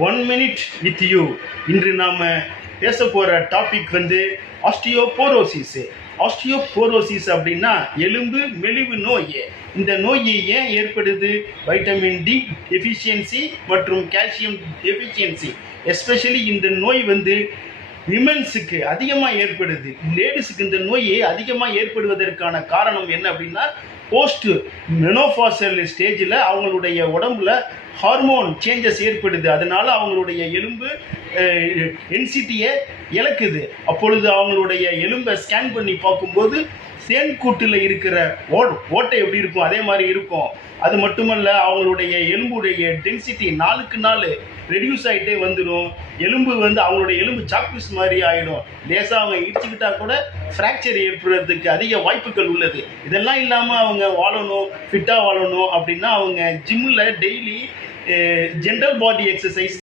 1 minute with you. இன்று நாம் பேச போகிற டாபிக் ஆஸ்டியோபோரோசிஸ். ஆஸ்டியோபோரோசிஸ் அப்படின்னா எலும்பு மெலிவு நோய். இந்த நோய் ஏன் ஏற்படுது? வைட்டமின் டி டெஃபிஷியன்சி மற்றும் கால்சியம் டெஃபிஷியன்சி. எஸ்பெஷலி இந்த நோய் விமென்ஸுக்கு அதிகமாக ஏற்படுது. லேடிஸுக்கு இந்த நோய் அதிகமாக ஏற்படுவதற்கான காரணம் என்ன அப்படின்னா, போஸ்ட் மெனோபாசல் ஸ்டேஜில் அவங்களுடைய உடம்புல ஹார்மோன் சேஞ்சஸ் ஏற்படுது. அதனால அவங்களுடைய எலும்பு டென்சிட்டியை இழக்குது. அப்பொழுது அவங்களுடைய எலும்பை ஸ்கேன் பண்ணி பார்க்கும்போது தேன்கூட்டில் இருக்கிற ஓட்டை எப்படி இருக்கும் அதே மாதிரி இருக்கும். அது மட்டுமல்ல, அவங்களுடைய எலும்புடைய டென்சிட்டி நாளுக்கு நாள் ரெடியூஸ் ஆகிட்டே வந்துடும். எலும்பு அவங்களுடைய எலும்பு சாக்பீஸ் மாதிரி ஆகிடும். லேசாக அவங்க இடிச்சுக்கிட்டா கூட ஃப்ராக்சர் ஏற்படுறதுக்கு அதிக வாய்ப்புகள் உள்ளது. இதெல்லாம் இல்லாமல் அவங்க வாழணும், ஃபிட்டாக வாழணும் அப்படின்னா அவங்க ஜிம்மில் டெய்லி ஜென்ரல் பாடி எக்ஸசைஸ்